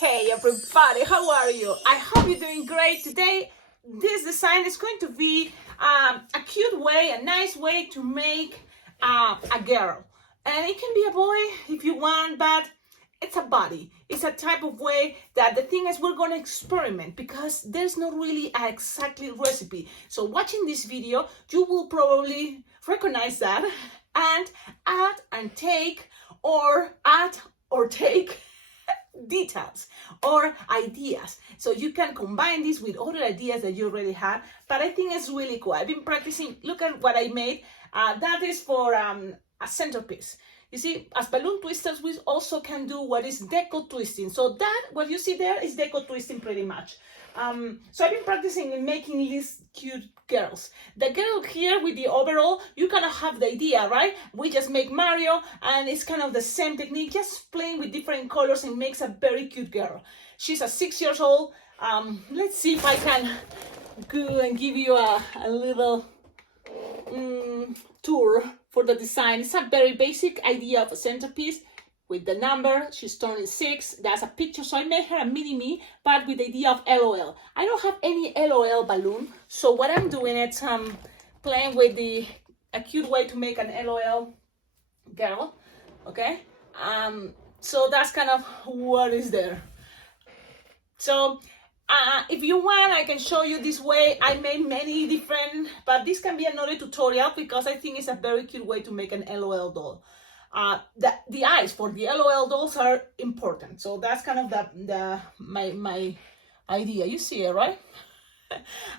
Hey everybody, how are you? I hope you're doing great. Today, this design is going to be a cute way, a nice way to make a girl. And it can be a boy if you want, but it's a body. It's a type of way that the thing is we're going to experiment because there's not really an exactly recipe. So watching this video, you will probably recognize that and add and take or add or take details or ideas, so you can combine this with other ideas that you already had. But I think it's really cool. I've been practicing. Look at what I made. That is for a centerpiece. You see, as balloon twisters, we also can do what is deco twisting. So that, what you see there is deco twisting pretty much. So I've been practicing in making these cute girls. The girl here with the overall, you kind of have the idea, right? We just make Mario and it's kind of the same technique, just playing with different colors and makes a very cute girl. She's 6 years old. Let's see if I can go and give you a little tour for the design. It's a very basic idea of a centerpiece with the number. She's turning 6. That's a picture, so I made her a mini me, but with the idea of LOL. I don't have any LOL balloon, so what I'm doing is playing with a cute way to make an LOL girl. Okay, so that's kind of what is there. So if you want, I can show you this way. I made many different, but this can be another tutorial because I think it's a very cute way to make an LOL doll. The eyes for the LOL dolls are important, so that's kind of my idea. You see it, right?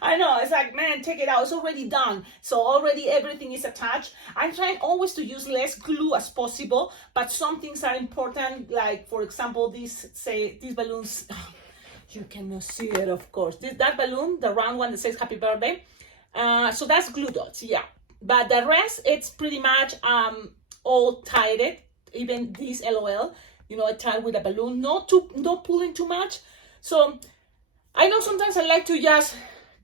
I know, it's like, man, check it out, it's already done, so already everything is attached. I'm trying always to use less glue as possible, but some things are important, like for example these balloons. You cannot see it, of course. That balloon, the round one that says happy birthday, so that's glue dots, yeah, but the rest, it's pretty much all tied it. Even this LOL, you know, I tied with a balloon, not pulling too much. So I know sometimes I like to just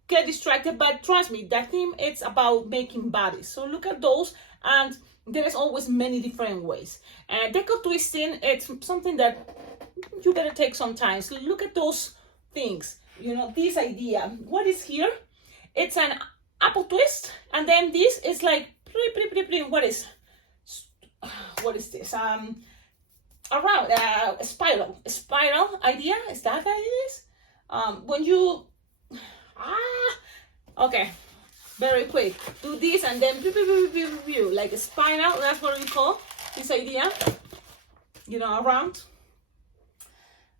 get distracted, but trust me, that theme, it's about making bodies. So look at those, and there is always many different ways. And deco twisting, it's something that you better take some time. So look at those things, you know, this idea. What is here? It's an apple twist, and then this is like what is this? Around a spiral idea. Is that what it is? When you okay, very quick, do this and then like a spiral. That's what we call this idea, you know, around.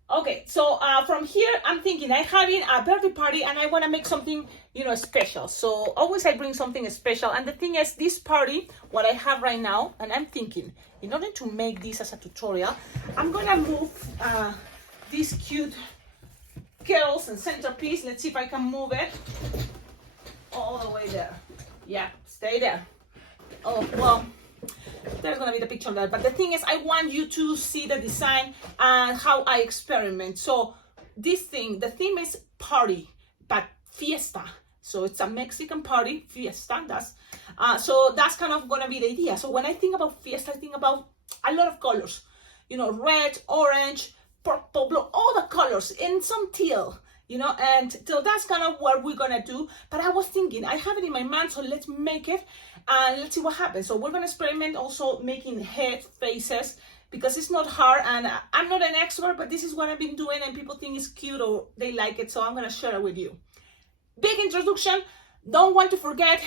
Okay, so from here I'm thinking I'm having a birthday party and I want to make something, you know, special. So always I bring something special, and the thing is, this party, what I have right now, and I'm thinking in order to make this as a tutorial, I'm gonna move these cute girls and centerpiece. Let's see if I can move it all the way there. Yeah, stay there. Oh well, there's gonna be the picture there, but the thing is, I want you to see the design and how I experiment. So this thing, the theme is party, but fiesta. So it's a Mexican party, fiesta. So that's kind of gonna be the idea. So when I think about fiesta, I think about a lot of colors, you know, red, orange, purple, blue, all the colors, and some teal, you know, and so that's kind of what we're gonna do. But I was thinking, I have it in my mind, so let's make it and let's see what happens. So we're gonna experiment also making head faces, because it's not hard, and I'm not an expert, but this is what I've been doing and people think it's cute or they like it, so I'm gonna share it with you. Big introduction. Don't want to forget,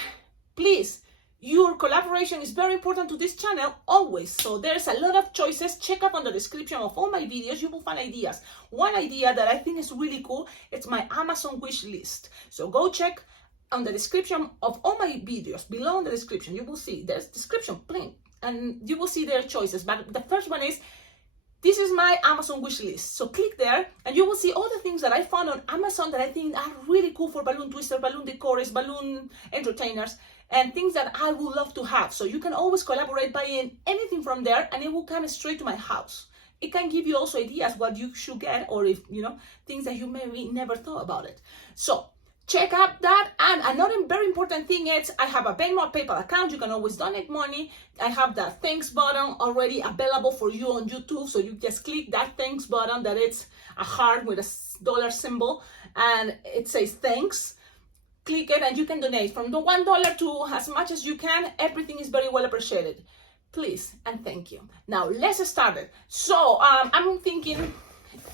please, your collaboration is very important to this channel, always. So there's a lot of choices. Check up on the description of all my videos. You will find ideas. One idea that I think is really cool, it's my Amazon wish list. So go check on the description of all my videos. Below in the description, you will see there's description link, and you will see their choices. But the first one is, this is my Amazon wish list. So click there and you will see all the things that I found on Amazon that I think are really cool for balloon twisters, balloon decors, balloon entertainers, and things that I would love to have. So you can always collaborate buying anything from there, and it will come straight to my house. It can give you also ideas what you should get, or if, you know, things that you maybe never thought about it. So check out that. And another very important thing is I have a Venmo PayPal account. You can always donate money. I have that thanks button already available for you on YouTube. So you just click that thanks button that it's a heart with a dollar symbol and it says thanks. Click it and you can donate from the $1 to as much as you can. Everything is very well appreciated. Please and thank you. Now let's start it. So I'm thinking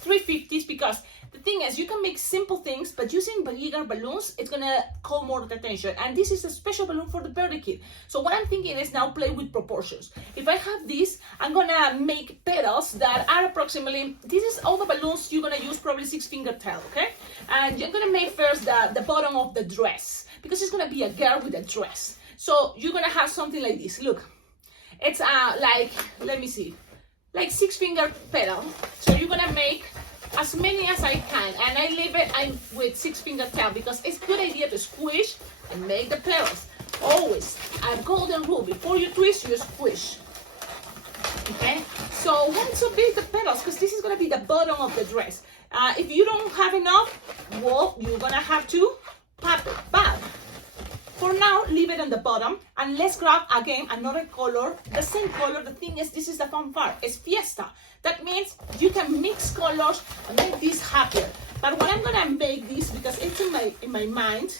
350s because the thing is, you can make simple things, but using bigger balloons, it's gonna call more attention. And this is a special balloon for the birthday kid. So what I'm thinking is now play with proportions. If I have this, I'm gonna make petals that are approximately, this is all the balloons you're gonna use, probably 6-finger tail, okay? And you're gonna make first the bottom of the dress, because it's gonna be a girl with a dress. So you're gonna have something like this, look. It's like, let me see, like 6-finger petal. So you're gonna make as many as I can, and I leave it with 6-finger tail because it's a good idea to squish and make the petals. Always a golden rule: before you twist, you squish. Okay. So why so big the petals? Because this is gonna be the bottom of the dress. If you don't have enough, well, you're gonna have to pop it. But for now, leave it on the bottom, and let's grab again another color, the same color. The thing is, this is the fun part. It's fiesta. That means you can mix colors and make this happier. But what I'm gonna make this, because it's in my mind,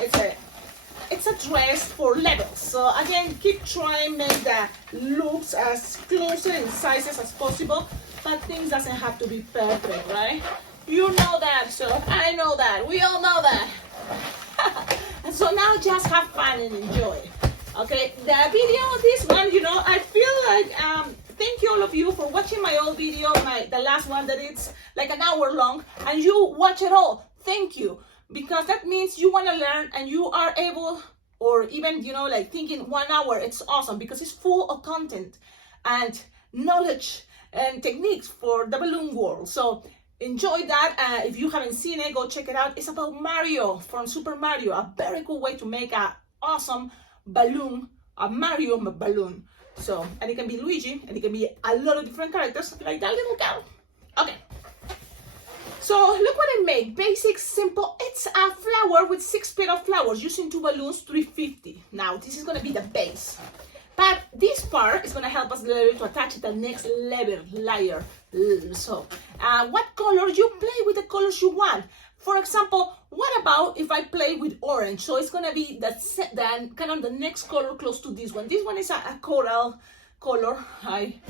it's a dress for levels. So again, keep trying make the looks as close in sizes as possible, but things doesn't have to be perfect, right? You know that, so I know that. We all know that. And so now just have fun and enjoy. Okay, the video, this one, you know, I feel like thank you all of you for watching my old video, the last one that it's like an hour long, and you watch it all. Thank you, because that means you want to learn and you are able, or even, you know, like thinking 1 hour, it's awesome because it's full of content and knowledge and techniques for the balloon world. So enjoy that. If you haven't seen it, go check it out. It's about Mario from Super Mario, a very cool way to make an awesome balloon, a Mario balloon. So, and it can be Luigi, and it can be a lot of different characters, like that little girl. Okay. So, look what I made. Basic, simple. It's a flower with 6 petal flowers using 2 balloons, 350. Now, this is going to be the base. But this part is going to help us to attach the next layer. So, what color? You play with the colors you want. For example, what about if I play with orange? So it's gonna be the kind of the next color close to this one. This one is a coral color. I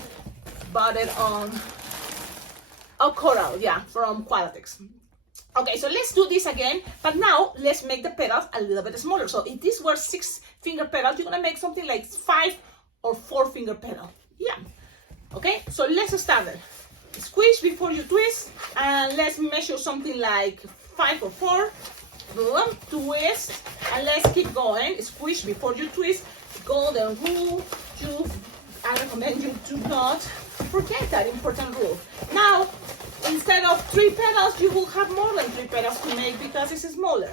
bought it on coral, yeah, from Qualitex. Okay, so let's do this again, but now let's make the petals a little bit smaller. So if these were 6-finger petals, you're gonna make something like 5 or 4-finger petal. Yeah. Okay, so let's start it. Squish before you twist, and let's measure something like 5 or 4. Boom, twist, and let's keep going. Squish before you twist. Golden rule. I recommend you to not forget that important rule. Now, instead of 3 petals, you will have more than 3 petals to make because it's smaller.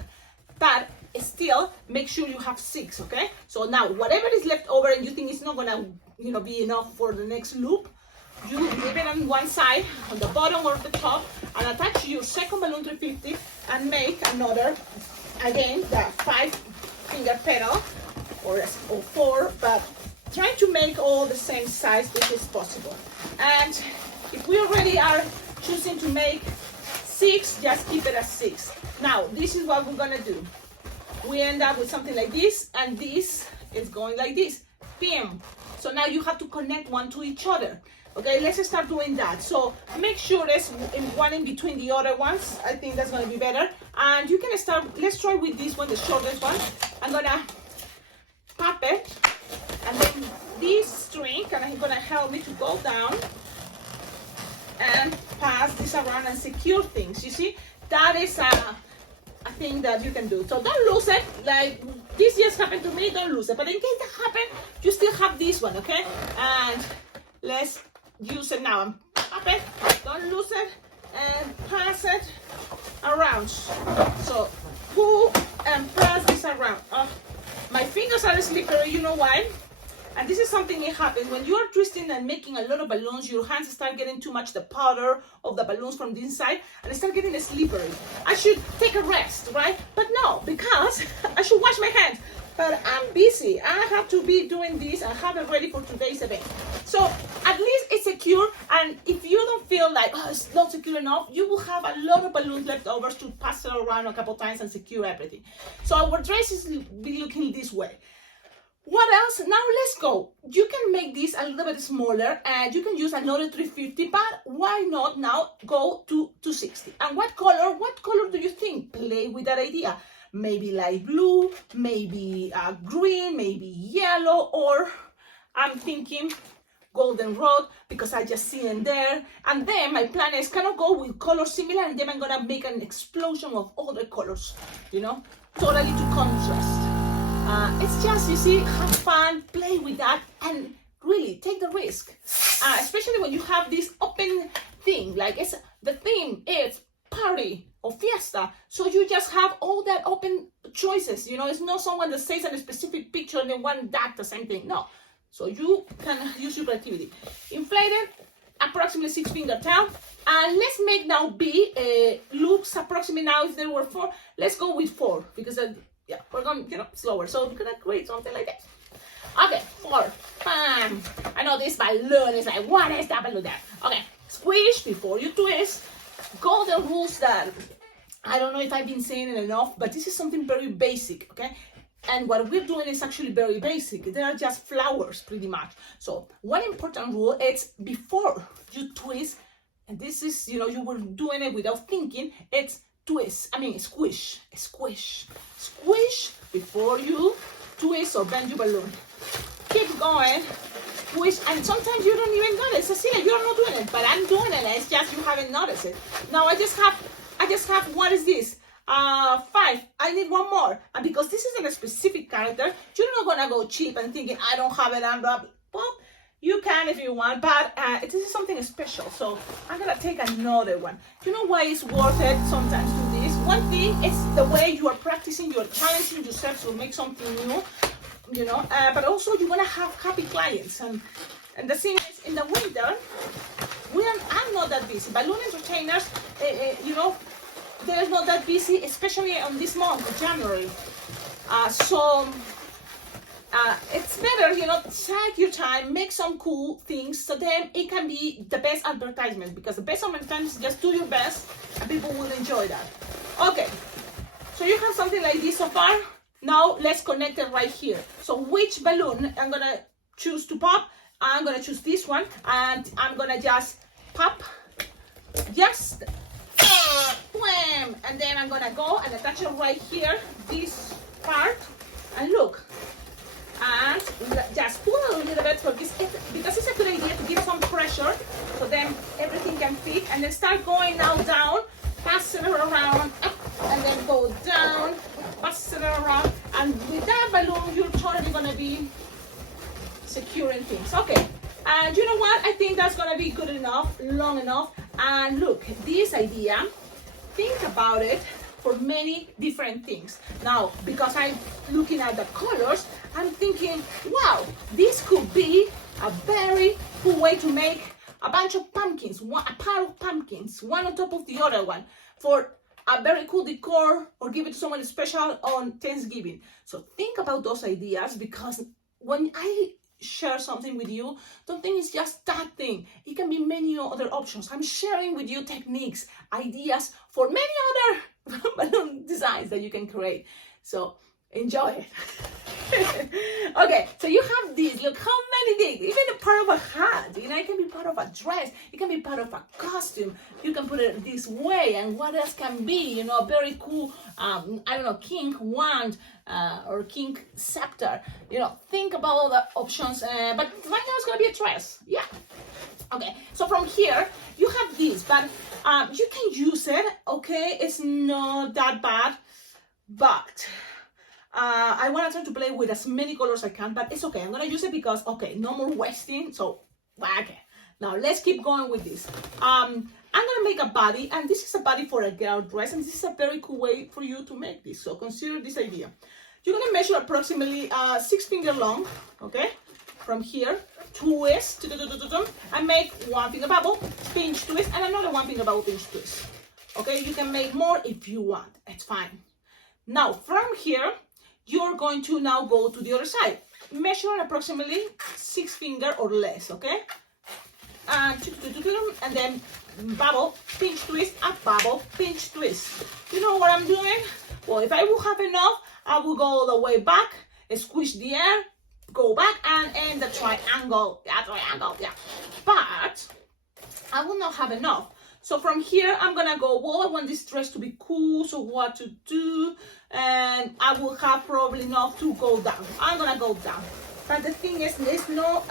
But still, make sure you have 6. Okay. So now, whatever is left over and you think it's not gonna, you know, be enough for the next loop, you leave it on one side, on the bottom or the top, and attach your second balloon 350 and make another, again, the 5-finger petal, or 4, but trying to make all the same size if it's possible. And if we already are choosing to make 6, just keep it at 6. Now, this is what we're gonna do. We end up with something like this, and this is going like this. Bam! So now you have to connect one to each other. Okay, let's start doing that. So make sure there's one in between the other ones. I think that's gonna be better. And you can start, let's try with this one, the shortest one. I'm gonna pop it, and then this string is gonna help me to go down and pass this around and secure things. You see, that is a thing that you can do. So don't lose it, like this just happened to me, don't lose it. But in case that happened, you still have this one, okay? And let's use it now. Pop it, don't lose it, and pass it around. So pull and pass this around. My fingers are slippery, you know why? And this is something that happens when you are twisting and making a lot of balloons, your hands start getting too much the powder of the balloons from the inside and start getting slippery. I should take a rest, right? But no, because I should wash my hands. But I'm busy. I have to be doing this and have it ready for today's event. So at least it's secure. And if you don't feel like, oh, it's not secure enough, you will have a lot of balloons left over to pass it around a couple times and secure everything. So our dress is be looking this way. What else? Now let's go. You can make this a little bit smaller and you can use another 350, but why not now go to 260? And what color do you think? Play with that idea. Maybe light blue, maybe green, maybe yellow, or I'm thinking golden rod because I just see it there. And then my plan is kind of go with colors similar and then I'm gonna make an explosion of other colors, you know, totally to contrast. It's just, you see, have fun, play with that, and really take the risk. Especially when you have this open thing, like the theme is party or fiesta, so you just have all that open choices. You know, it's not someone that says in a specific picture and they want that the same thing. No, so you can use your creativity. Inflated, approximately 6-finger tail, and let's make now B loops approximately. Now if there were 4, let's go with 4 because yeah, we're going, you know, slower. So we're gonna create something like that. Okay, 4. Bam. I know this balloon is like, what is that balloon there? Okay, squish before you twist. Golden rules that I don't know if I've been saying it enough, but this is something very basic, okay? And what we're doing is actually very basic. They are just flowers, pretty much. So one important rule is before you twist, and this is, you know, you were doing it without thinking, it's squish before you twist or bend your balloon. Keep going, squish, and sometimes you don't even notice. Cecilia, you're not doing it, but I'm doing it. It's just you haven't noticed it. Now I just have what is this? 5. I need one more, and because this isn't a specific character, you're not gonna go cheap and thinking I don't have it and blah blah. Well, you can if you want, but this is something special, so I'm gonna take another one. You know why it's worth it sometimes to do this? One thing is the way you are practicing, you're challenging yourself to make something new, you know, but also you're gonna have happy clients. And the thing is, in the winter, I'm not that busy. Balloon entertainers, you know, they're not that busy, especially on this month, January. It's better, you know, take your time, make some cool things, so then it can be the best advertisement, because the best advertisement is just do your best and people will enjoy that. Okay, so you have something like this so far. Now let's connect it right here. So which balloon I'm gonna choose to pop? I'm gonna choose this one and I'm gonna just pop, just wham, and then I'm gonna go and attach it right here, this part, and look. And just pull a little bit because it's a good idea to give some pressure so then everything can fit, and then start going now down, pass it around, up, and then go down, pass it around, and with that balloon you're totally gonna be securing things. Okay, and you know what, I think that's gonna be good enough, long enough. And look, this idea, think about it for many different things. Now, because I'm looking at the colors, I'm thinking, wow, this could be a very cool way to make a bunch of pumpkins, a pile of pumpkins, one on top of the other one, for a very cool decor, or give it to someone special on Thanksgiving. So think about those ideas, because when I share something with you, don't think it's just that thing. It can be many other options. I'm sharing with you techniques, ideas for many other balloon designs that you can create. So enjoy it. Okay, so you have these. Look how many things. Even a part of a hat, you know, it can be part of a dress, it can be part of a costume. You can put it this way, and what else can be, you know, a very cool I don't know, king wand or king scepter. You know, think about all the options, but right now it's gonna be a dress. Yeah. Okay, so from here you have this, but you can use it. Okay, it's not that bad, but I want to try to play with as many colors as I can, but it's okay. I'm going to use it because, okay, no more wasting. So, okay. Now, let's keep going with this. I'm going to make a body, and this is a body for a girl dress, and this is a very cool way for you to make this. So, consider this idea. You're going to measure approximately 6 finger long, okay? from here, twist, and make one finger bubble, pinch twist, and another one finger bubble, pinch twist. Okay, you can make more if you want, it's fine. Now from here, you're going to now go to the other side. Measure approximately 6 fingers or less, okay? And then bubble, pinch twist, and bubble, pinch twist. You know what I'm doing? Well, if I will have enough, I will go all the way back, squish the air, go back, and end the triangle. Yeah. But I will not have enough. So from here, I'm gonna go, well, I want this dress to be cool, so what to do? And I will have probably enough to go down. I'm gonna go down. But the thing is, there's no,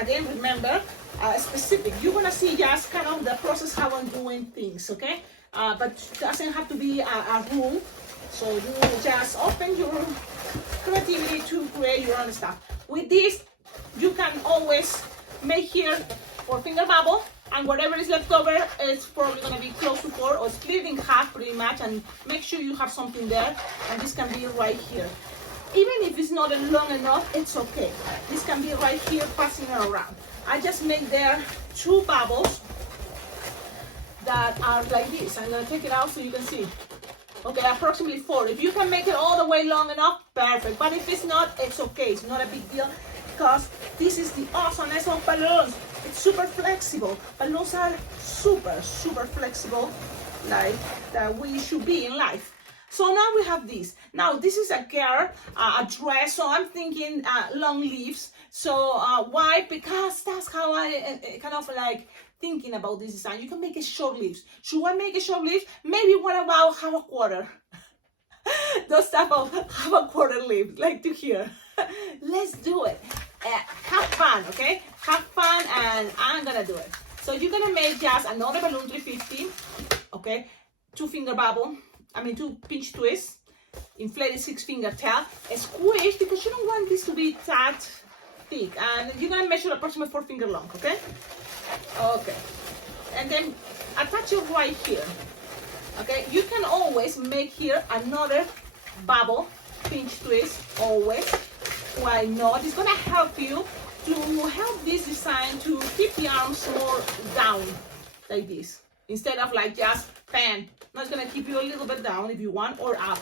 again, remember, specific. You're gonna see just kind of the process how I'm doing things, okay? But it doesn't have to be a rule. So you just open your creativity to create your own stuff. With this, you can always make here 4 finger bubble, and whatever is left over is probably going to be close to 4 or split in half pretty much, and make sure you have something there, and this can be right here. Even if it's not long enough, it's okay. This can be right here passing it around. I just make there 2 bubbles that are like this. I'm going to take it out so you can see. Okay, approximately 4. If you can make it all the way long enough, perfect. But if it's not, it's okay. It's not a big deal, because this is the awesomeness of balloons. It's super flexible. Balloons are super flexible, like that we should be in life. So now we have this. Now this is a girl, a dress, so I'm thinking long sleeves. So why? Because that's how I kind of like thinking about this design. You can make it short sleeves. Should I make it short sleeves? Maybe what about half a quarter? Those type of half a quarter sleeve, like to here. Let's do it. Have fun, okay? Have fun, and I'm gonna do it. So you're gonna make just another balloon 350, okay? 2 finger bubble, 2 pinch twists, inflated 6 finger tail, squish, because you don't want this to be that thick, and you're gonna measure approximately 4 finger long, okay? Okay, and then attach it right here. Okay, you can always make here another bubble, pinch twist, always. Why not? It's gonna help you to help this design to keep the arms more down, like this, instead of like just bam. Now it's gonna keep you a little bit down if you want, or up.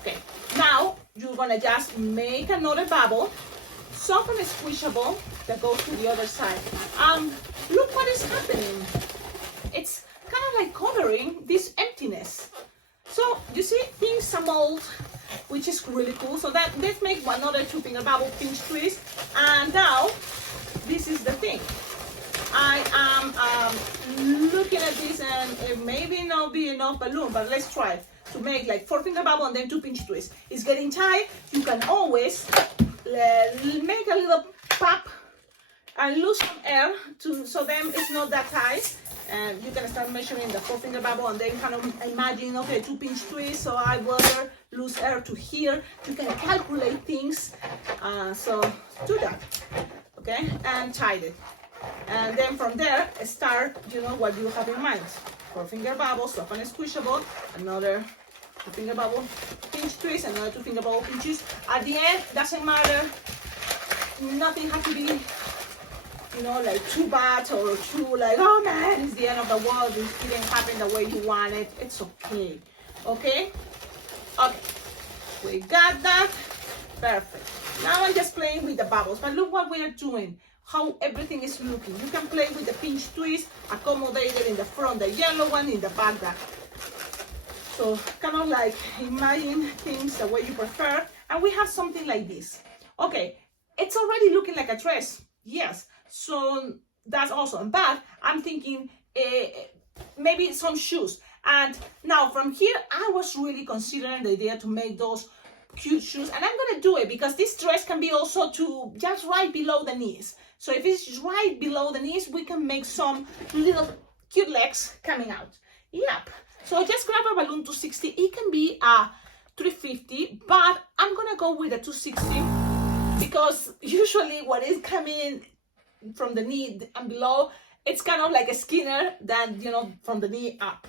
Okay, now you're gonna just make another bubble, something squishable that goes to the other side. Look what is happening. It's kind of like covering this emptiness. So you see, things are mold, which is really cool. So that let's make another 2 finger bubble, pinch twist, and now this is the thing. I am looking at this, and it maybe not be enough balloon, but let's try to make like 4 finger bubble and then 2 pinch twists. It's getting tight. You can always make a little pop and lose some air so then it's not that tight. And you can start measuring the 4 finger bubble, and then kind of imagine, okay, 2 pinch twists, so I will lose air to here. You can calculate things, so do that, okay, and tie it. And then from there, start, what you have in mind. 4 finger bubble, soft and squishable, another 2 finger bubble, pinch twist, another 2 finger bubble, pinch twist. At the end, doesn't matter, nothing has to be like too bad or too like, oh man, it's the end of the world, it didn't happen the way you want it. It's okay. Okay, we got that. Perfect. Now I'm just playing with the bubbles, but look what we are doing, how everything is looking. You can play with the pinch twist, accommodated in the front, the yellow one in the back. So kind of like imagine things the way you prefer, and we have something like this. Okay, it's already looking like a dress, yes. So that's awesome, but I'm thinking maybe some shoes. And now from here, I was really considering the idea to make those cute shoes, and I'm gonna do it because this dress can be also to just right below the knees. So if it's right below the knees, we can make some little cute legs coming out. Yep. So just grab a balloon 260. It can be a 350, but I'm gonna go with a 260 because usually what is coming from the knee and below, it's kind of like a skinner than from the knee up.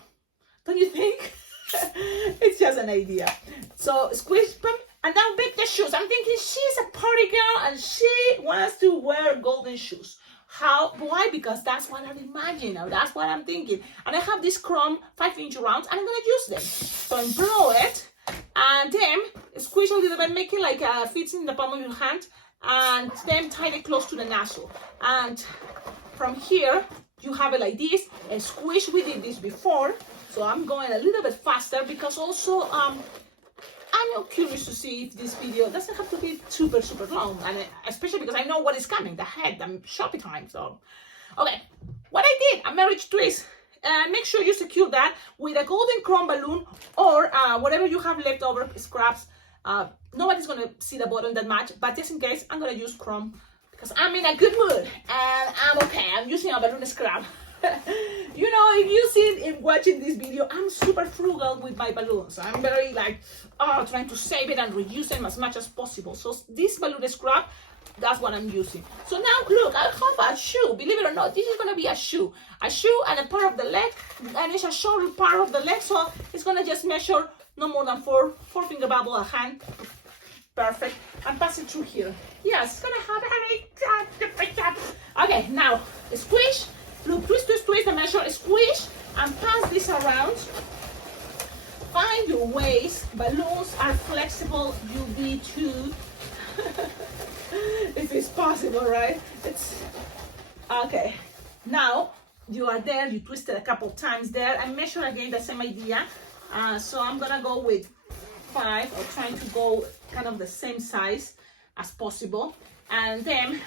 Don't you think? It's just an idea. So squish them And now with the shoes, I'm thinking she's a party girl and she wants to wear golden shoes. Why? Because that's what I'm imagining now. That's what I'm thinking. And I have this chrome 5-inch rounds and I'm gonna use them. So I blow it and then squish a little bit, make it like fits in the palm of your hand, and then tie it close to the nozzle. And from here, you have it like this, and squish. We did this before, so I'm going a little bit faster because also I'm curious to see if this video doesn't have to be super long, and especially because I know what is coming, the shopping time. So, okay, what I did, a marriage twist. Make sure you secure that with a golden chrome balloon or whatever you have left over, scraps. Nobody's gonna see the bottom that much, but just in case, I'm gonna use chrome because I'm in a good mood and I'm okay. I'm using a balloon scrap. You know, if you see in watching this video, I'm super frugal with my balloons. I'm very trying to save it and reuse them as much as possible. So this balloon scrap, that's what I'm using. So now look, I have a shoe. Believe it or not, this is gonna be a shoe and a part of the leg, and it's a short part of the leg, so it's gonna just measure no more than four finger bubble a hand. Perfect. And pass it through here. Yes, it's gonna have a okay, now squish. Look, twist the measure, squish, and pass this around. Find your ways. Balloons are flexible. You be too. If it's possible, right? It's okay. Now you are there. You twisted a couple times there. I measure again the same idea. So I'm gonna go with 5, or trying to go kind of the same size as possible, and then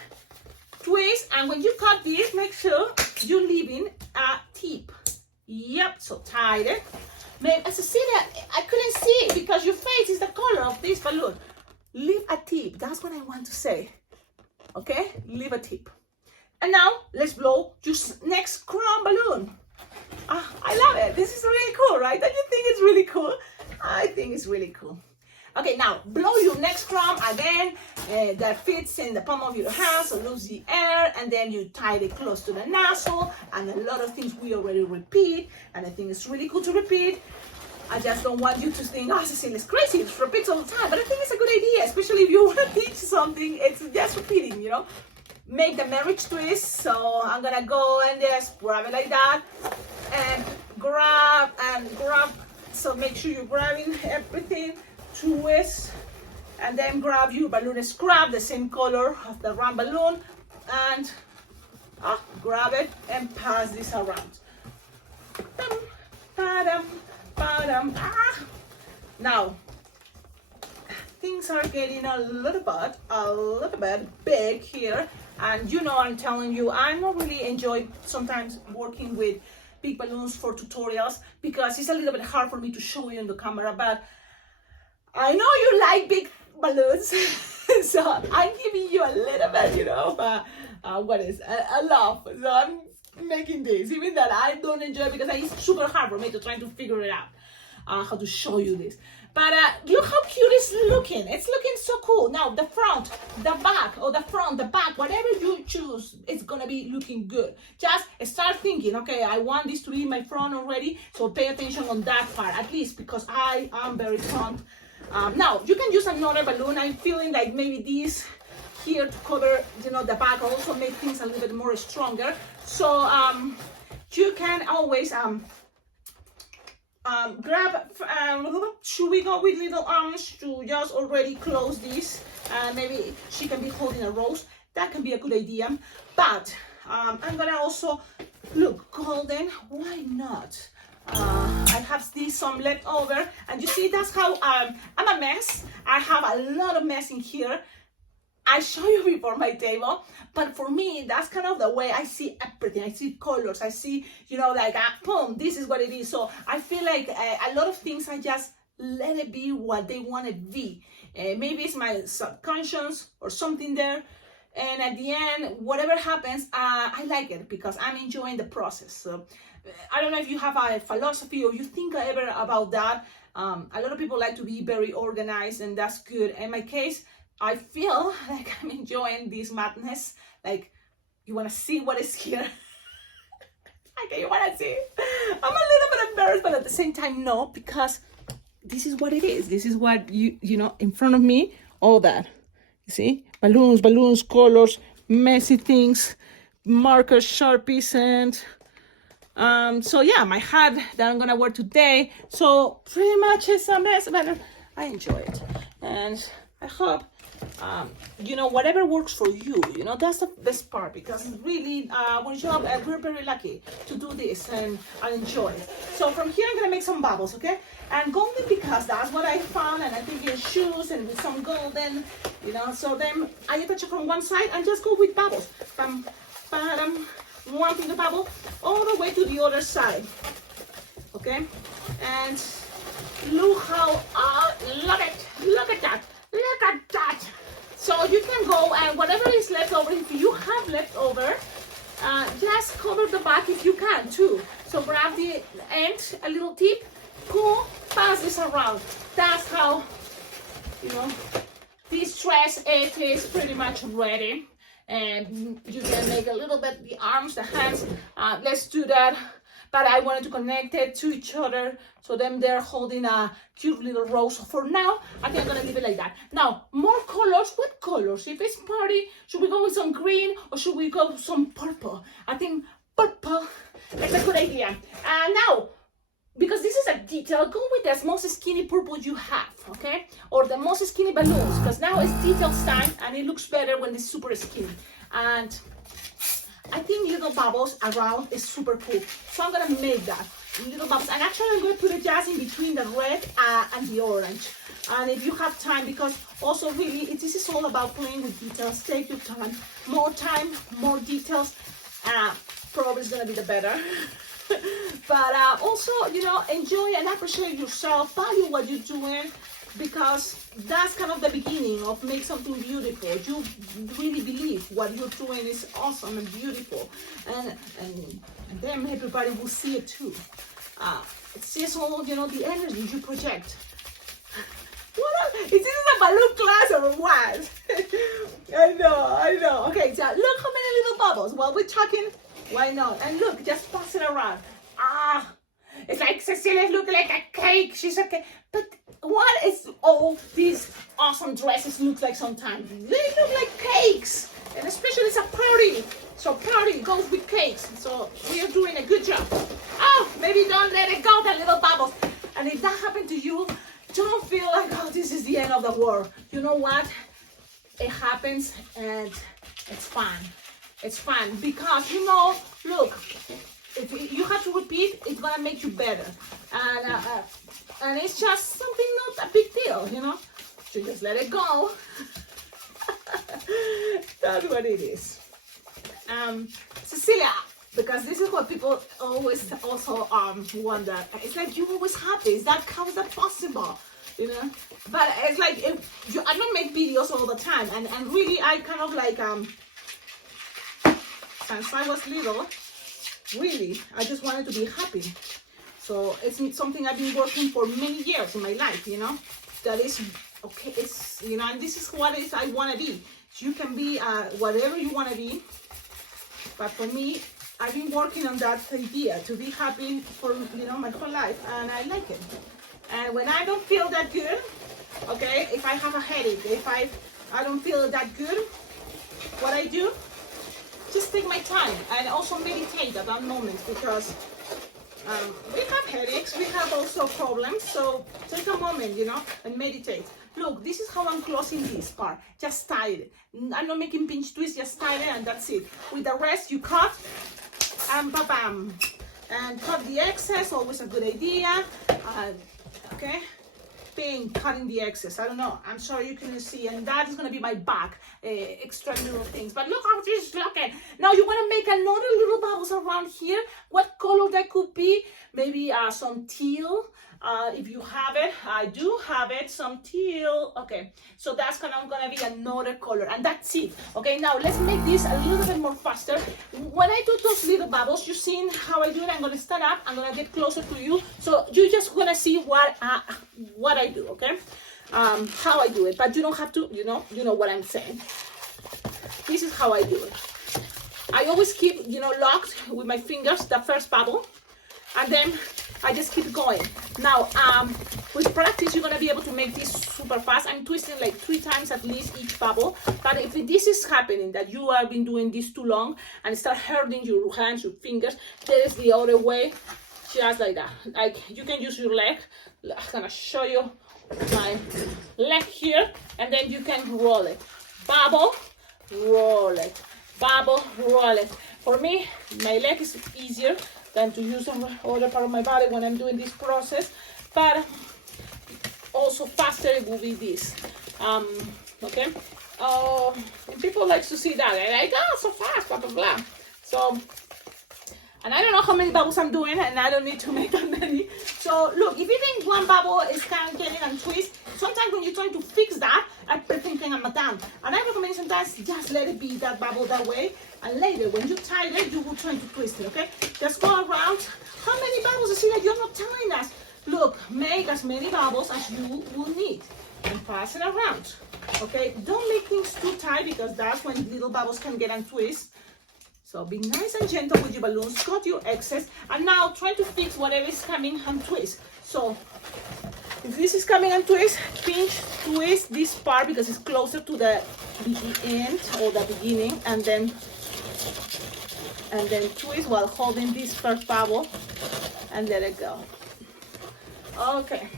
twist. And when you cut this, make sure you're leaving a tip. Yep, so tight it. Cecilia, I couldn't see it because your face is the color of this balloon. Leave a tip. That's what I want to say. Okay, leave a tip. And now let's blow your next chrome balloon. I love it. This is really cool, right? Don't you think it's really cool? I think it's really cool. Okay, now blow your next chrome again that fits in the palm of your hand, so lose the air, and then you tie it close to the nozzle. And a lot of things we already repeat, and I think it's really cool to repeat. I just don't want you to think, oh, Cecilia is crazy, it repeats all the time. But I think it's a good idea, especially if you want to teach something. It's just repeating, you know. Make the marriage twist. So I'm gonna go and just grab it like that, and grab. So make sure you're grabbing everything. Twist, and then grab your balloon scrap, the same color of the round balloon, and grab it and pass this around. Now things are getting a little bit big here, and you know, I'm telling you, I don't really enjoy sometimes working with big balloons for tutorials because it's a little bit hard for me to show you on the camera, but I know you like big balloons, so I'm giving you a little bit, you know, a love. So I'm making this, even that I don't enjoy it because it's super hard for me to try to figure it out, how to show you this. But look how cute it's looking. It's looking so cool. Now the front, the back, or the front, the back, whatever you choose, it's gonna be looking good. Just start thinking, okay, I want this to be my front already, so pay attention on that part, at least because I am very front. Now you can use another balloon. I'm feeling like maybe this here to cover, you know, the back, also make things a little bit more stronger. So you can always grab. Should we go with little arms to just already close this? Maybe she can be holding a rose. That can be a good idea. But I'm gonna also look golden. Why not? I have some left over, and you see that's how I'm a mess. I have a lot of mess in here. I show you before my table, but for me that's kind of the way I see everything. I see colors, I see, you know, like boom, this is what it is. So I feel like a lot of things I just let it be what they want to be. Maybe it's my subconscious or something there, and at the end, whatever happens, I like it because I'm enjoying the process. So I don't know if you have a philosophy or you think ever about that. A lot of people like to be very organized, and that's good. In my case, I feel like I'm enjoying this madness. Like, you want to see what is here? Okay, you want to see? I'm a little bit embarrassed, but at the same time, no, because this is what it is. This is what you know, in front of me, all that. You see? Balloons, colors, messy things, markers, Sharpies, and so yeah, my hat that I'm gonna wear today. So pretty much it's a mess, but I enjoy it. And I hope you know, whatever works for you, you know, that's the best part, because really when you have, we're very lucky to do this, and I enjoy it. So from here I'm gonna make some bubbles, okay? And golden, because that's what I found, and I think in shoes and with some golden, you know. So then I attach it from one side and just go with bubbles, bam, bam, one thing the bubble all the way to the other side, okay? And look how look at that. Look at that. So you can go, and whatever is left over, if you have left over, just cover the back if you can too. So grab the end, a little tip, pull, pass this around. That's how, you know, this dress, it is pretty much ready. And you can make a little bit the arms, the hands. Let's do that. But I wanted to connect it to each other, so then they're holding a cute little rose. So for now, I think I'm gonna leave it like that. Now, more colors. What colors? If it's party, should we go with some green or should we go with some purple? I think purple is a good idea. And now, because this is a detail, go with the most skinny purple you have, okay? Or the most skinny balloons, because now it's details time and it looks better when it's super skinny. And I think little bubbles around is super cool. So I'm gonna make that, little bubbles. And actually I'm gonna put it just in between the red and the orange. And if you have time, because also really, this is all about playing with details. Take your time, more details, probably is gonna be the better. But also, you know, enjoy and appreciate yourself, value what you're doing, because that's kind of the beginning of make something beautiful. You really believe what you're doing is awesome and beautiful, and then everybody will see it too. It's just all, you know, the energy you project. Is this a balloon class or what? I know. Okay, so look how many little bubbles. While we're talking, why not? And look, just pass it around. It's like Cecilia looking like a cake. She's okay. But what is all these awesome dresses look like sometimes? They look like cakes. And especially it's a party. So party goes with cakes. So we are doing a good job. Maybe don't let it go, the little bubbles. And if that happened to you, don't feel like, oh, this is the end of the world. You know what? It happens and it's fun. It's fun because, you know, look, if you have to repeat, it's gonna make you better. And it's just something not a big deal, you know? So just let it go. That's what it is. Cecilia, because this is what people always also wonder. It's like, you're always happy. How is that possible? You know? But it's like, I don't make videos all the time. And really, I kind of like, since I was little, really, I just wanted to be happy. So it's something I've been working for many years in my life, you know? That is, okay, it's, you know, and this is what I want to be. You can be whatever you want to be. But for me, I've been working on that idea to be happy for, you know, my whole life, and I like it. And when I don't feel that good, okay, if I have a headache, if I don't feel that good, what I do, just take my time and also meditate at that moment, because we have headaches, we have also problems, so take a moment, you know, and meditate. Look, this is how I'm closing this part. Just tie it. I'm not making pinch twists, just tie it and that's it. With the rest, you cut and bam. And cut the excess, always a good idea. Okay? Cutting the excess. I don't know. I'm sorry you couldn't see. And that is going to be my back. Extra little things. But look how this is looking. Now you want to make another little bubbles around here. What color that could be? Maybe some teal. If you have it, I do have it, some teal. Okay, so that's gonna be another color, and that's it. Okay, now let's make this a little bit more faster. When I do those little bubbles, you've seen how I do it. I'm gonna stand up, I'm gonna get closer to you, so you just gonna see what I do. Okay, how I do it, but you don't have to, you know what I'm saying. This is how I do it. I always keep, locked with my fingers the first bubble, and then I just keep going. Now, with practice, you're gonna be able to make this super fast. I'm twisting like 3 times at least each bubble. But if this is happening, that you have been doing this too long and start hurting your hands, your fingers, there is the other way, just like that. Like you can use your leg. I'm gonna show you my leg here, and then you can roll it. Bubble, roll it. Bubble, roll it. For me, my leg is easier than to use the other part of my body when I'm doing this process, but also faster it will be this. Okay. And people like to see that. They're like, oh, so fast, blah blah blah. So, and I don't know how many bubbles I'm doing, and I don't need to make that many. So look, if you think one bubble is kind of getting and twist, sometimes when you're trying to fix that, I'm thinking I'm done. And I recommend sometimes just let it be that bubble that way, and later when you tie it, you will try to twist it, okay? Just go around. How many bubbles? You see that you're not telling us. Look, make as many bubbles as you will need and pass it around, okay? Don't make things too tight because that's when little bubbles can get and twist. So be nice and gentle with your balloons, cut your excess, and now try to fix whatever is coming and twist. So if this is coming and twist, pinch, twist this part because it's closer to the end or the beginning, and then twist while holding this first bubble and let it go. Okay.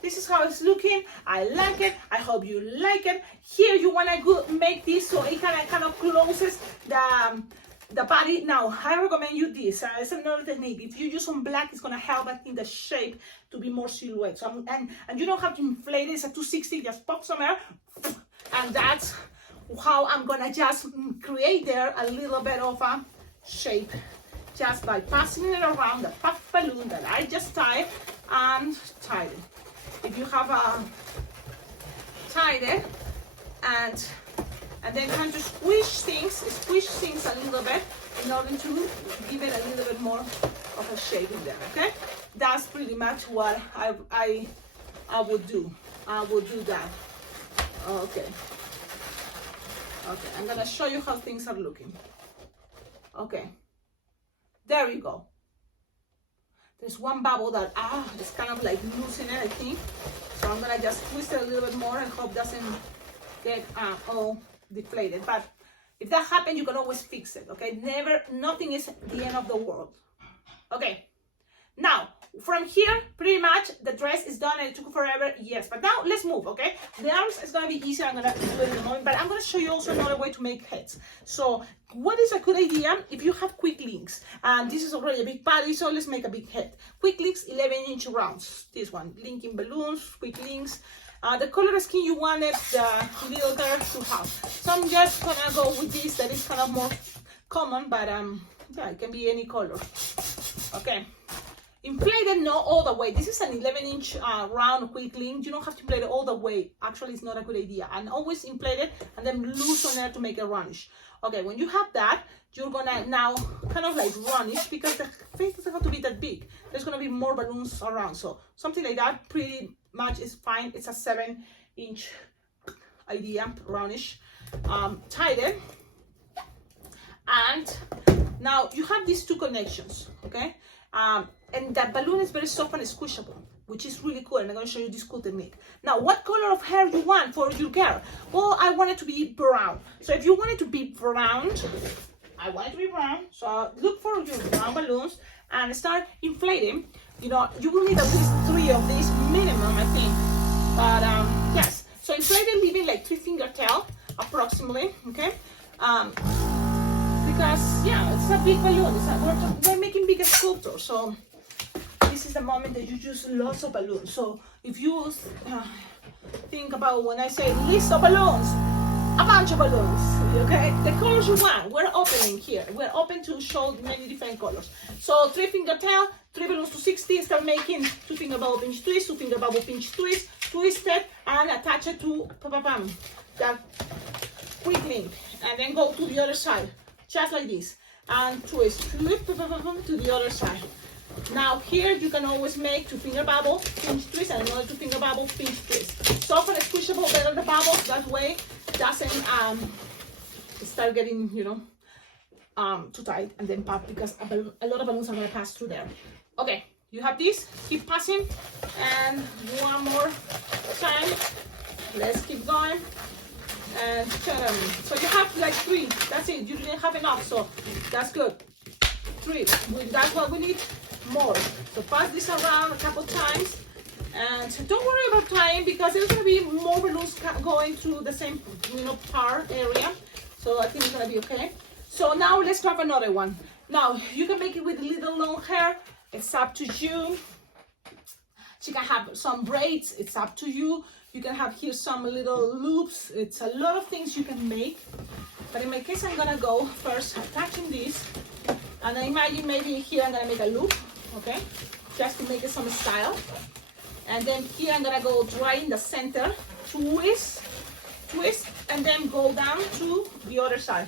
This is how it's looking. I like it. I hope you like it. Here you want to make this so it kind of closes the body. Now, I recommend you this. It's another technique. If you use some black, it's going to help, I think, the shape to be more silhouette. So and you don't have to inflate it. It's a 260. Just pop some air. And that's how I'm going to just create there a little bit of a shape. Just by passing it around the puff balloon that I just tied and tied it. If you have tied it and then trying to squish things a little bit in order to give it a little bit more of a shape in there, okay? That's pretty much what I would do. I would do that. Okay. Okay, I'm gonna show you how things are looking. Okay. There you go. There's one bubble that it's kind of like losing it, I think. So I'm gonna just twist it a little bit more and hope it doesn't get all deflated. But if that happens, you can always fix it, okay? Nothing is the end of the world. Okay. Now, from here, pretty much the dress is done and it took forever, yes. But now let's move, okay? The arms is gonna be easier, I'm gonna do it in a moment, but I'm gonna show you also another way to make heads. So what is a good idea if you have quick links? And this is already a big body, so let's make a big head. Quick links, 11-inch rounds. This one, linking balloons, quick links. The color scheme you wanted the little girl to have. So I'm just gonna go with this that is kind of more common, but yeah, it can be any color. Okay. Inflate it not all the way. This is an 11-inch round quick link. You don't have to inflate it all the way. Actually, it's not a good idea. And always inflate it and then loosen it to make it roundish. Okay, when you have that, you're gonna now kind of like roundish because the face doesn't have to be that big. There's gonna be more balloons around. So something like that pretty much is fine. It's a 7-inch idea, roundish. Tied it. And now you have these two connections, okay? And that balloon is very soft and squishable, which is really cool. And I'm going to show you this cool technique. Now, what color of hair you want for your girl? Well, I want it to be brown. So if you want it to be brown, I want it to be brown. So look for your brown balloons and start inflating. You know, you will need at least 3 of these minimum, I think. But yes, so inflate it, leaving like 3-finger tail approximately, okay? Because yeah, it's a big balloon. We're making bigger sculptures, so this is the moment that you use lots of balloons. So if you think about when I say list of balloons, a bunch of balloons, okay? The colors you want, we're opening here. We're open to show many different colors. So 3-finger tail, 3 balloons to 60, start making 2-finger bubble pinch twist, 2-finger bubble pinch twist, twist it, and attach it to that quick link. And then go to the other side. Just like this, and twist to the other side. Now here you can always make 2-finger bubble, pinch twist, and another 2-finger bubble, pinch twist. Soft and squishable, better the bubbles, that way it doesn't start getting, you know, too tight and then pop, because a lot of balloons are gonna pass through there. Okay, You have this, keep passing, and one more time. Let's keep going. And so you have like 3. That's it. You didn't have enough, so that's good. 3. That's what we need. More. So pass this around a couple times, and don't worry about tying because there's gonna be more balloons going through the same, part area. So I think it's gonna be okay. So now let's grab another one. Now you can make it with a little long hair. It's up to you. She can have some braids. It's up to you. You can have here some little loops. It's a lot of things you can make. But in my case, I'm gonna go first attaching this. And I imagine maybe here I'm gonna make a loop, okay? Just to make it some style. And then here I'm gonna go right in the center, twist, and then go down to the other side.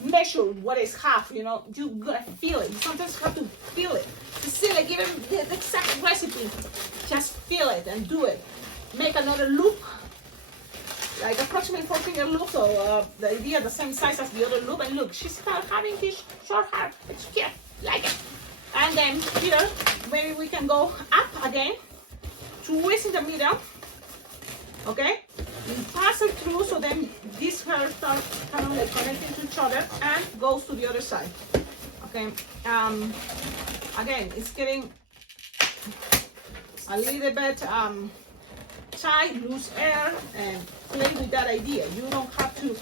Measure what is half, you're gonna feel it. You sometimes have to feel it. Cecilia, give him the exact recipe. Just feel it and do it. Make another loop, like approximately 4-finger loop, so the idea the same size as the other loop. And look, she's having this short hair. It's cute, like it. And then here, maybe we can go up again, twist in the middle, okay? And pass it through, so then this hair starts kind of like connecting to each other and goes to the other side, okay? Again, it's getting a little bit tight, loose air, and play with that idea. You don't have to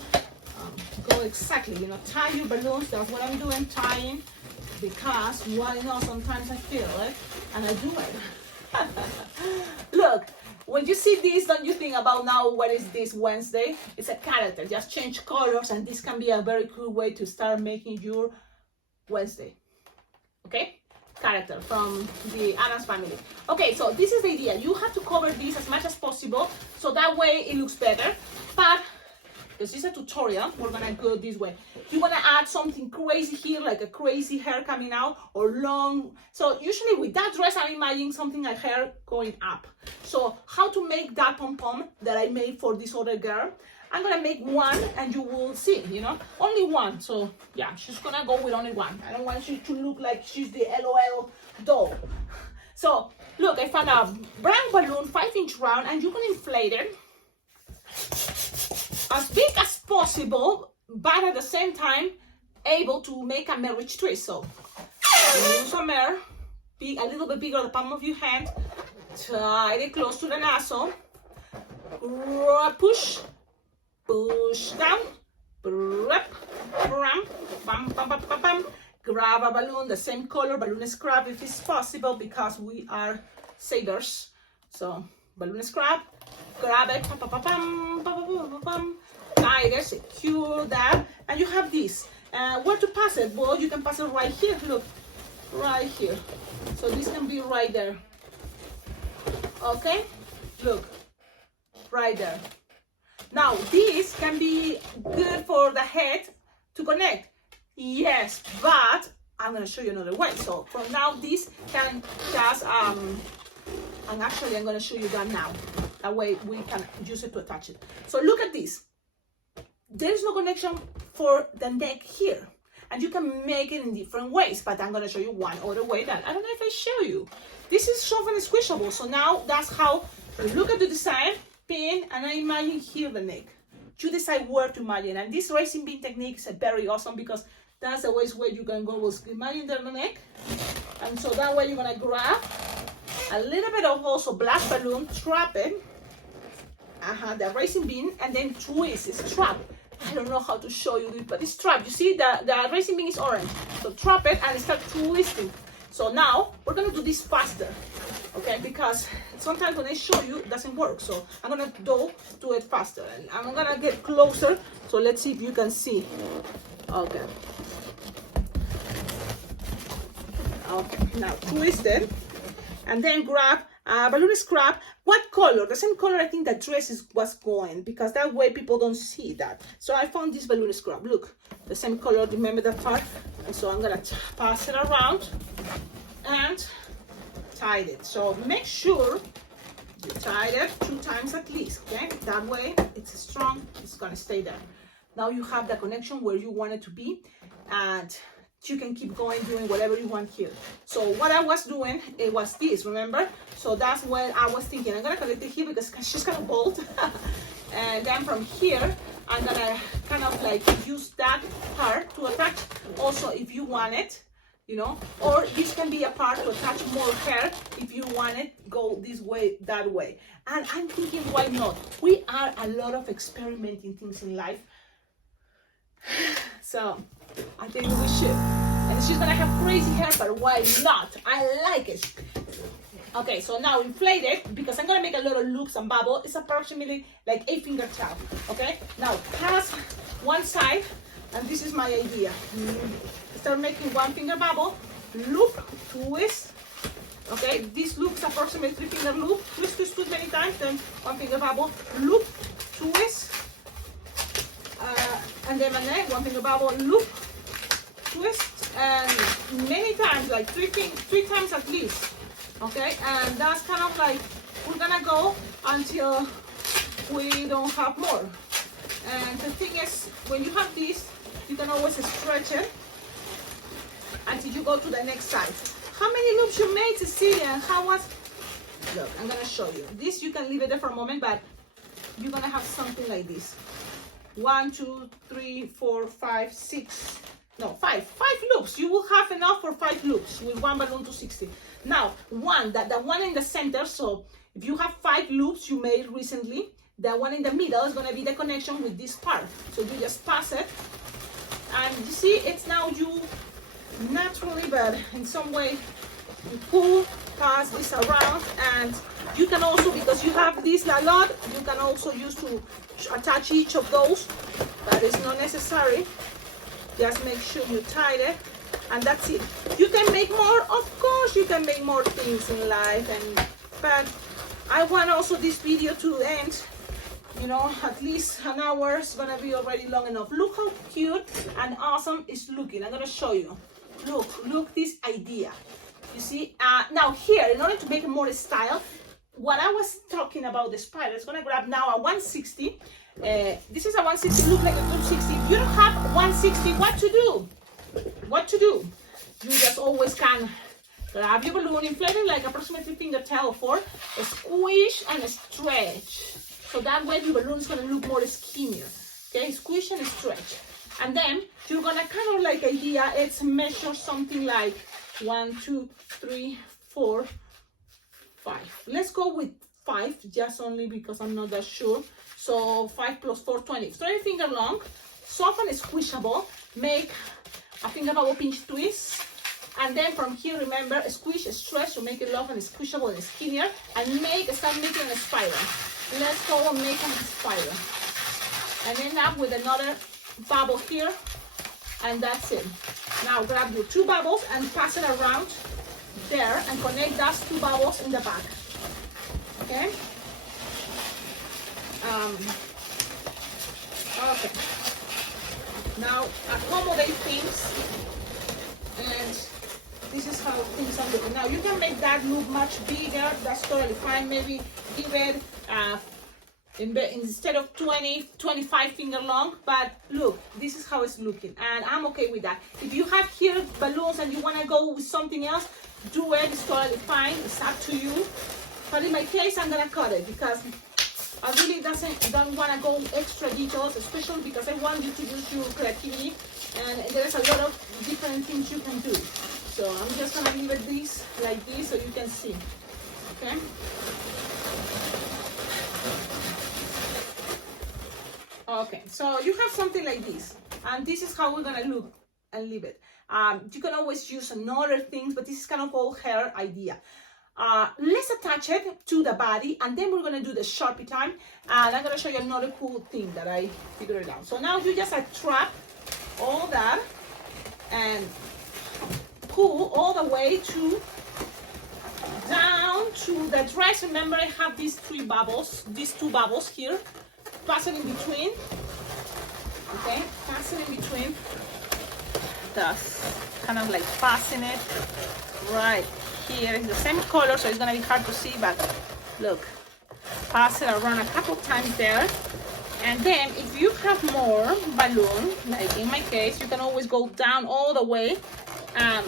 go exactly, tie your balloons. That's what I'm doing, tying, because why not? Sometimes I feel it and I do it. Look, when you see this, don't you think about now, what is this Wednesday? It's a character, just change colors, and this can be a very cool way to start making your Wednesday, okay? Character from the Anna's family. Okay, so this is the idea. You have to cover this as much as possible, so that way it looks better. But this is a tutorial, we're gonna go this way. You wanna add something crazy here, like a crazy hair coming out, or long. So usually with that dress, I'm imagining something like hair going up. So how to make that pom-pom that I made for this other girl? I'm gonna make one and you will see, only one. So yeah, she's gonna go with only one. I don't want you to look like she's the LOL doll. So look, I found a brown balloon, 5-inch round, and you can inflate it as big as possible, but at the same time able to make a marriage twist. So use some air, be a little bit bigger the palm of your hand, tie it close to the nozzle, push down, grab a balloon, the same color, balloon scrap if it's possible, because we are savers. So balloon scrap, grab it, tie it, secure that, and you have this. Where to pass it? Well, you can pass it right here, look, right here. So this can be right there, okay? Look, right there. Now, this can be good for the head to connect. Yes, but I'm going to show you another way. So from now, this can just, and actually I'm going to show you that now. That way we can use it to attach it. So look at this. There is no connection for the neck here. And you can make it in different ways, but I'm going to show you one other way that I don't know if I show you. This is something squishable. So now that's how, look at the design. Pin, and I imagine here the neck. You decide where to imagine, and this racing bean technique is very awesome because that's the ways where you can go. Imagine the neck, and so that way you're gonna grab a little bit of also black balloon, trap it, the racing bean, and then twist. It's trapped. I don't know how to show you this, but it's trapped. You see the racing bean is orange, so trap it and start twisting. So now we're gonna do this faster, okay? Because sometimes when I show you, it doesn't work. So I'm gonna do it faster, and I'm gonna get closer. So let's see if you can see. Okay. Okay. Now twist it, and then grab balloon scrap. What color? The same color I think that dress was going, because that way people don't see that. So I found this balloon scrap. Look, the same color. Remember that part? And so I'm gonna pass it around and tie it. So make sure you tie it 2 times at least, okay? That way it's strong, it's gonna stay there. Now you have the connection where you want it to be, and you can keep going doing whatever you want here. So what I was doing, it was this, remember? So that's what I was thinking. I'm gonna connect it here because she's kind of bold. And then from here, I'm gonna kind of like use that part to attach. Also, if you want it, you know, or this can be a part to attach more hair if you want it go this way, that way. And I'm thinking, why not? We are a lot of experimenting things in life. So I think we should. And she's gonna have crazy hair, but why not? I like it. Okay, so now inflate it because I'm gonna make a lot of loops and bubble. It's approximately like 8 finger tap. Okay, now pass one side, and this is my idea. Start making 1 finger bubble, loop, twist. Okay, this loop is approximately 3 finger loop. Twist, twist, twist many times. Then 1 finger bubble, loop, twist. And then 1 finger bubble, loop, twist, and many times, like three times at least. Okay, and that's kind of like we're gonna go until we don't have more. And the thing is, when you have this, you can always stretch it until you go to the next side. How many loops you made, Cecilia? How was? Look, I'm gonna show you. This you can leave it there for a moment, but you're gonna have something like this. 1, 2, 3, 4, 5, 6. No, 5 loops. You will have enough for 5 loops with 1 balloon to 60. Now, the one in the center. So if you have 5 loops you made recently, the one in the middle is going to be the connection with this part. So you just pass it, and you see it's now you naturally, but in some way you pull, pass this around, and you can also, because you have this a lot, you can also use to attach each of those, but it's not necessary. Just make sure you tie it, and that's it. You can make more, of course you can make more things in life, but I want also this video to end, you know, at least an hour is gonna be already long enough. Look how cute and awesome it's looking. I'm gonna show you. Look this idea. You see, now here, in order to make it more style, what I was talking about the spiral, it's gonna grab now a 160. This is a 160, look like a 260. If you don't have 160, what to do? You just always can grab your balloon, inflate it like approximately fingertip or 4, squish and stretch. So that way your balloon is gonna look more skinnier. Okay, squish and stretch. And then you're gonna kind of like idea, it's measure something like 1, 2, 3, 4, 5. Let's go with 5, just only because I'm not that sure. So 5 plus 4, 20. 20 finger long, soft and squishable. Make a finger bubble pinch twist. And then from here, remember, squish, stretch to make it long and squishable and skinnier. And start making a spiral. Let's go and make a spiral. And end up with another bubble here. And that's it. Now grab your 2 bubbles and pass it around there and connect those 2 bubbles in the back. Okay? Okay. Now accommodate things, and this is how things are looking. Now you can make that look much bigger. That's totally fine. Maybe give it instead of 20, 25 finger long. But look, this is how it's looking, and I'm okay with that. If you have here balloons and you want to go with something else, do it. It's totally fine. It's up to you. But in my case, I'm gonna cut it because I really don't want to go extra details, especially because I want you to use your creativity, and there's a lot of different things you can do. So I'm just gonna leave it this like this so you can see. Okay. Okay. So you have something like this, and this is how we're gonna look and leave it. You can always use another things, but this is kind of all hair idea. Let's attach it to the body, and then we're gonna do the Sharpie time, and I'm gonna show you another cool thing that I figured out. So now you just attract all that and pull all the way to down to the dress. Remember, I have these 2 bubbles here. Pass it in between. Okay, pass it in between. That's kind of like passing it right here. It's the same color, so it's gonna be hard to see, but look, pass it around a couple times there, And then if you have more balloon, like in my case, you can always go down all the way and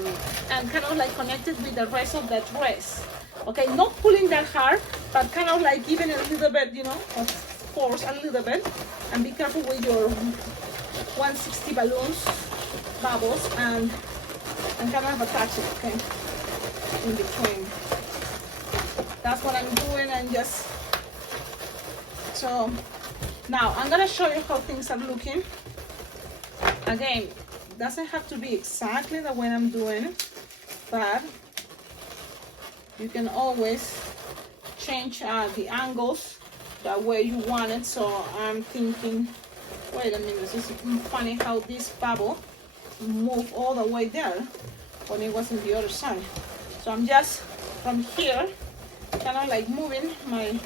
kind of like connect it with the rest of the dress. Okay, not pulling that hard, but kind of like giving it a little bit, you know, of force a little bit. And be careful with your 160 balloons, bubbles, and kind of attach it, okay, in between. That's what I'm doing, and just, so now I'm gonna show you how things are looking. Again, doesn't have to be exactly the way I'm doing, but you can always change the angles the way you want it. So I'm thinking, wait a minute, this is funny how this bubble moved all the way there when it was on the other side. So I'm just from here kind of like moving my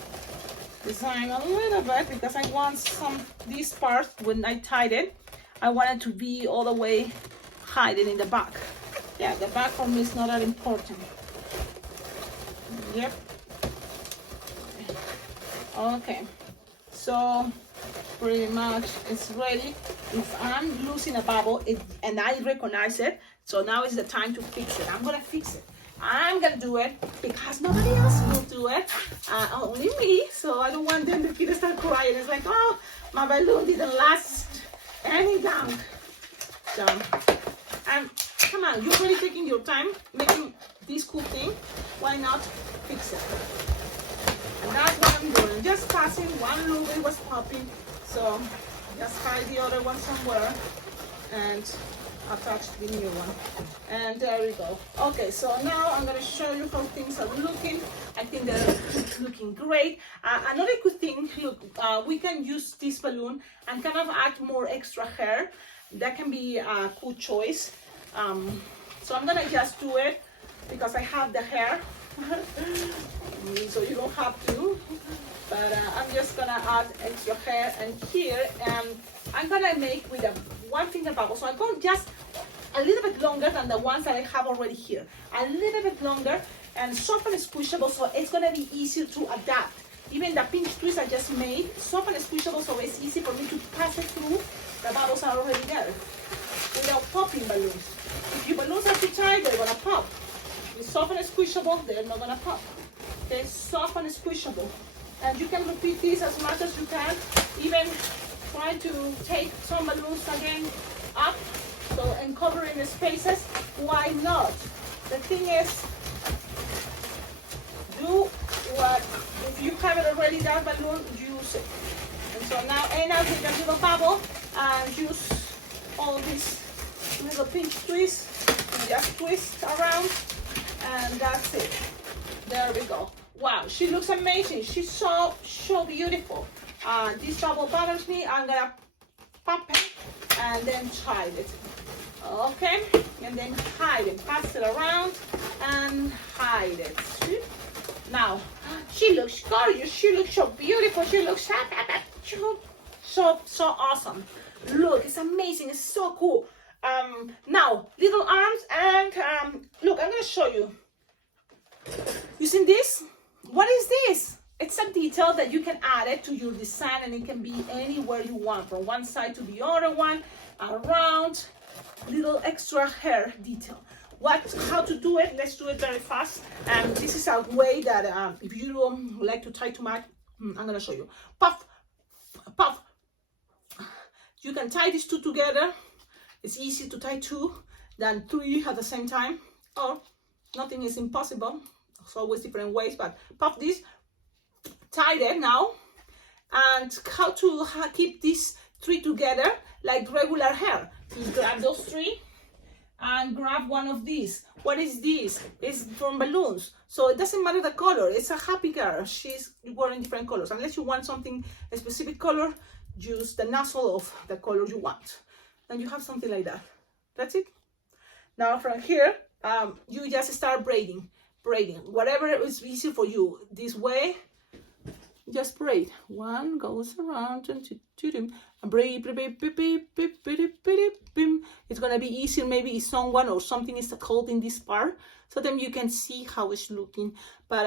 design a little bit, because I want this part, when I tied it, I want it to be all the way hiding in the back. Yeah, the back for me is not that important. Yep. Okay, so pretty much it's ready. If I'm losing a bubble and I recognize it, so now is the time to fix it. I'm gonna fix it. I'm gonna do it because nobody else will do it, only me. So I don't want them to kids start crying. It's like, oh, my balloon didn't last any long. So, come on, you're really taking your time making this cool thing. Why not fix it? And that's what I'm doing. Just passing one loop, it was popping. So just hide the other one somewhere and attach the new one. And there we go. Okay, so now I'm going to show you how things are looking. I think they're looking great. Another good thing, look, we can use this balloon and kind of add more extra hair. That can be a cool choice. So I'm going to just do it because I have the hair. So you don't have to. But I'm just going to add extra hair and here. And I'm going to make with a one finger bubble. So I'm going just a little bit longer than the ones that I have already here. A little bit longer and soft and squishable, so it's going to be easier to adapt. Even the pinch twist I just made, soft and squishable, so it's easy for me to pass it through. The bubbles are already there without popping balloons. If your balloons are too tight, they're going to pop. With soft and squishable, they're not going to pop. Okay, soft and squishable. And you can repeat this as much as you can. Even try to take some balloons again up, so and covering the spaces. Why not? The thing is, do what, if you have it already, that balloon, use it. And so now end up with a little bubble and use all these little pinch twists. Just twist around and that's it. There we go. Wow, she looks amazing. She's so beautiful. This bubble bothers me. I'm gonna pop it and then hide it. Okay, and then hide it. Pass it around and hide it. See? Now, she looks gorgeous. She looks so beautiful. She looks so awesome. Look, it's amazing. It's so cool. Now, little arms and look, I'm gonna show you. Using this. What is this? It's a detail that you can add it to your design, and it can be anywhere you want, from one side to the other one, around. Little extra hair detail. How to do it? Let's do it very fast. And this is a way that if you don't like to tie too much, I'm gonna show you. Puff, puff. You can tie these two together. It's easier to tie two than three at the same time. Or nothing is impossible. It's always different ways, but puff this, tie them now. And how to keep these three together like regular hair. You grab those three and grab one of these. What is this? It's from balloons, so it doesn't matter the color. It's a happy girl. She's wearing different colors. Unless you want something, a specific color, use the nozzle of the color you want, and you have something like that. That's it. Now from here, you just start braiding, whatever is easy for you. This way, just braid. One goes around and braid. It's gonna be easier. Maybe someone or something is holding this part, so then you can see how it's looking. But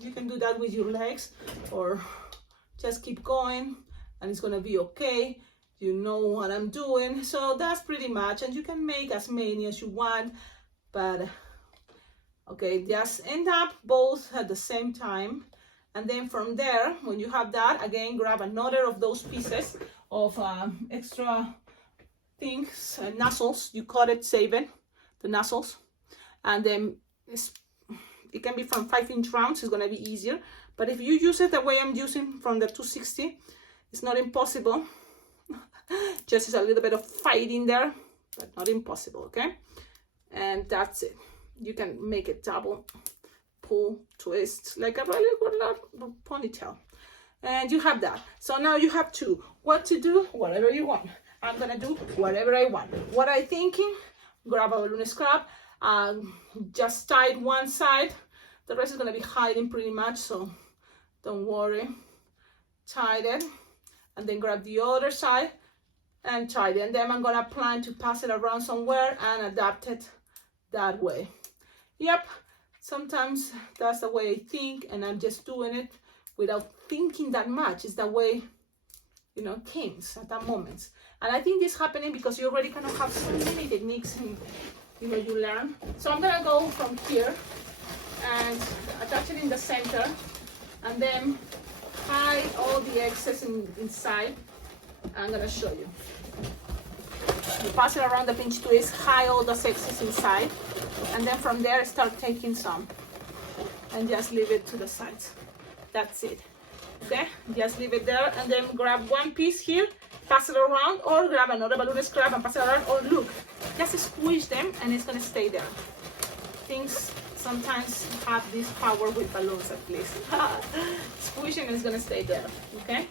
you can do that with your legs, or just keep going and it's gonna be okay. You know what I'm doing. So that's pretty much, and you can make as many as you want, but okay, just end up both at the same time. And then from there, when you have that, again, grab another of those pieces of extra things, nozzles. You cut it, save it, the nozzles. And then it can be from 5-inch rounds, it's gonna be easier. But if you use it the way I'm using from the 260, it's not impossible. Just a little bit of fighting there, but not impossible, okay? And that's it. You can make it double, pull, twist, like a regular ponytail. And you have that. So now you have two. What to do? Whatever you want. I'm gonna do whatever I want. What I'm thinking, grab a balloon scrap, just tie it one side. The rest is gonna be hiding pretty much, so don't worry. Tie it, and then grab the other side and tie it. And then I'm gonna plan to pass it around somewhere and adapt it that way. Yep, sometimes that's the way I think, and I'm just doing it without thinking that much. It's the way, you know, things at that moment. And I think this is happening because you already kind of have so many techniques and, you know, you learn. So I'm gonna go from here and attach it in the center, and then hide all the excess inside. I'm gonna show you. You pass it around the pinch twist, hide all the excess inside, and then from there start taking some and just leave it to the sides. That's it. Okay, just leave it there, and then grab one piece here, pass it around, or grab another balloon scrap and pass it around, or look, just squish them and it's gonna stay there. Things sometimes have this power with balloons, at least. Squishing is gonna stay there, okay?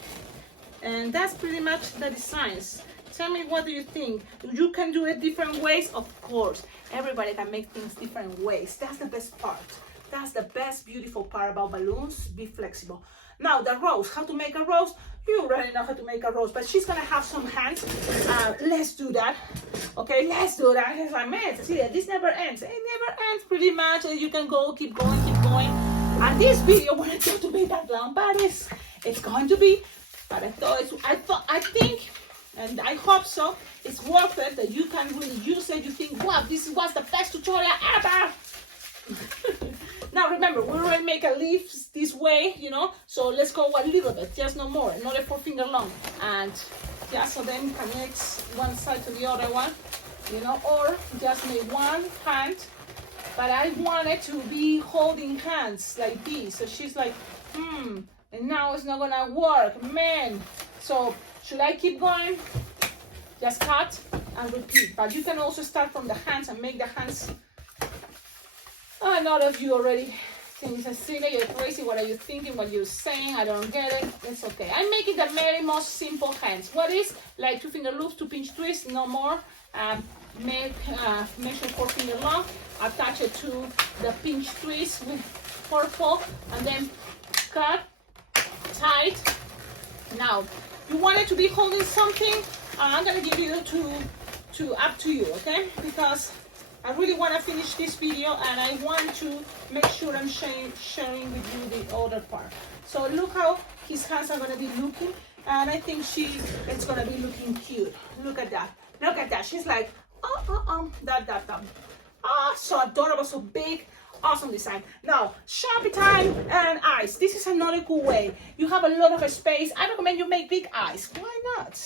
And that's pretty much the designs. Tell me, what do you think? You can do it different ways, of course. Everybody can make things different ways. That's the best part. That's the best beautiful part about balloons. Be flexible. Now the rose, how to make a rose? You already know how to make a rose, but she's gonna have some hands. Let's do that. Okay, let's do that. It's like, man, Cecilia, this never ends. It never ends pretty much. You can go, keep going, keep going. And this video wanted to be that long, but it's going to be. But I think, and I hope so, it's worth it, that you can really use it. You think, wow, this was the best tutorial ever. Now remember, we already make a leaf this way, you know, so let's go a little bit, just no more, not a 4-finger long. And just so then connects one side to the other one, you know, or just make one hand. But I want it to be holding hands like this. So she's like, and now it's not gonna work, man. So should I keep going? Just cut and repeat. But you can also start from the hands and make the hands. A lot of you already think, Cecilia, you're crazy. What are you thinking? What you're saying? I don't get it. It's okay. I'm making the very most simple hands. What is like 2-finger loops, 2 pinch twists, no more. Measure 4-finger long. Attach it to the pinch twist with purple, and then cut tight. Now, you want it to be holding something. I'm gonna give you to up to you, okay? Because I really want to finish this video, and I want to make sure I'm sharing with you the other part. So look how his hands are going to be looking, and I think it's going to be looking cute. Look at that. Look at that. She's like, that. So adorable, so big. Awesome design. Now, Sharpie time and eyes. This is another cool way. You have a lot of space. I recommend you make big eyes. Why not?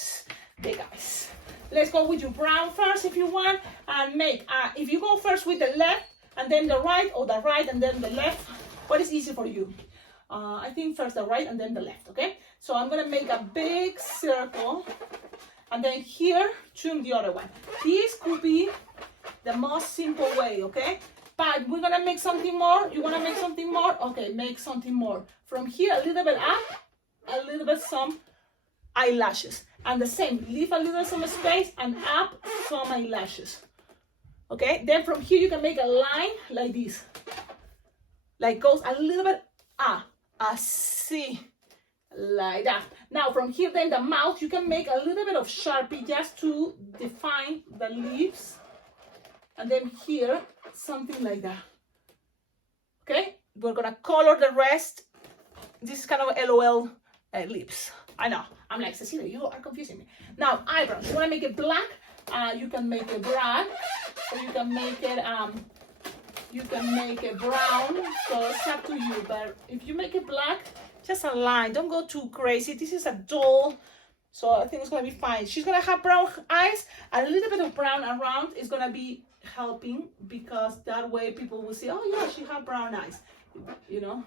Big eyes. Let's go with your brown first if you want, and make, if you go first with the left and then the right, or the right and then the left, what is easy for you? I think first the right and then the left, okay? So I'm gonna make a big circle, and then here, trim the other one. This could be the most simple way, okay? But we're gonna make something more. You wanna make something more? Okay, make something more. From here, a little bit up, a little bit some eyelashes. And the same, leave a little some space and up some eyelashes. Okay, then from here you can make a line like this. Like goes a little bit see, like that. Now from here then the mouth, you can make a little bit of Sharpie just to define the leaves. And then here, something like that. Okay, we're gonna color the rest. This is kind of LOL lips. I know. I'm like, Cecilia, you are confusing me. Now, eyebrows. You want to make it black? You can make it black, or you can make it brown. So it's up to you. But if you make it black, just a line. Don't go too crazy. This is a doll, so I think it's gonna be fine. She's gonna have brown eyes. A little bit of brown around is gonna be helping, because that way people will say, oh yeah, she has brown eyes. You know.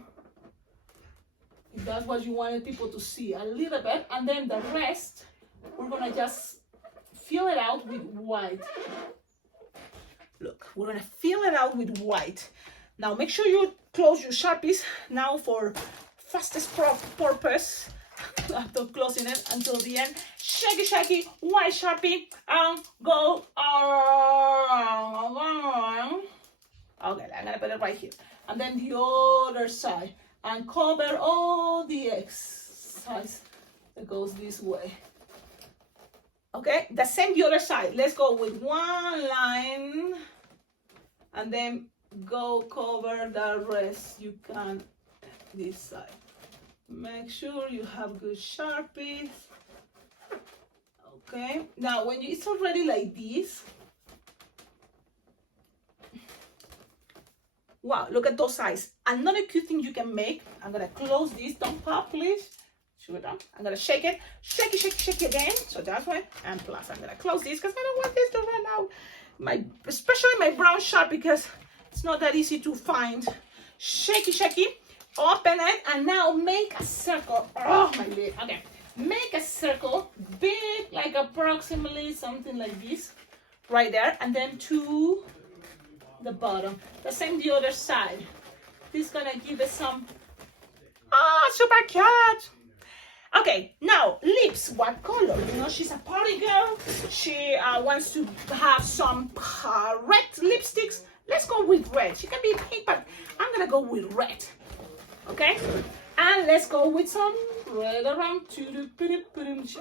If that's what you wanted people to see, a little bit, and then the rest, we're gonna just fill it out with white. Look, we're gonna fill it out with white. Now make sure you close your Sharpies now for fastest purpose. After closing it until the end, shaky, white Sharpie, and go around. Okay, I'm gonna put it right here, and then the other side. And cover all the exercise that goes this way. Okay, the same the other side. Let's go with one line and then go cover the rest you can this side. Make sure you have good Sharpies. Okay, now when it's already like this, wow, look at those eyes. Another cute thing you can make, I'm gonna close this, don't pop please. Sure done. I'm gonna shake it, shake it again. So that way, and plus I'm gonna close this because I don't want this to run out. Especially my brown Sharpie, because it's not that easy to find. Shaky, open it, and now make a circle. Oh my lid, okay. Make a circle, big, like approximately something like this, right there, and then to the bottom. The same the other side. This is gonna give it some super cute. Okay, now lips. What color? You know, she's a party girl. She wants to have some red lipsticks. Let's go with red. She can be pink, but I'm gonna go with red. Okay, and let's go with some red around. She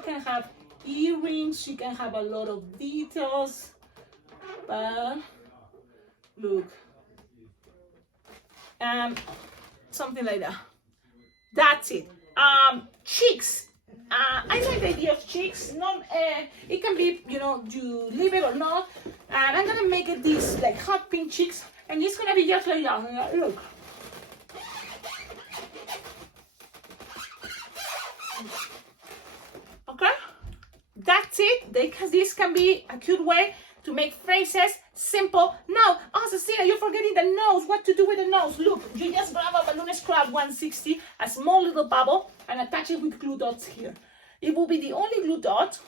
can have earrings. She can have a lot of details, but look, something like that. That's it. Cheeks. I like the idea of cheeks. Not, it can be, you know, you leave it or not. And I'm gonna make it this like hot pink cheeks, and it's gonna be just like that. Look. Okay, that's it. This can be a cute way to make faces. Simple. Now, Cecilia, you're forgetting the nose. What to do with the nose? Look, you just grab a balloon scrap 160, a small little bubble, and attach it with glue dots here. It will be the only glue dot,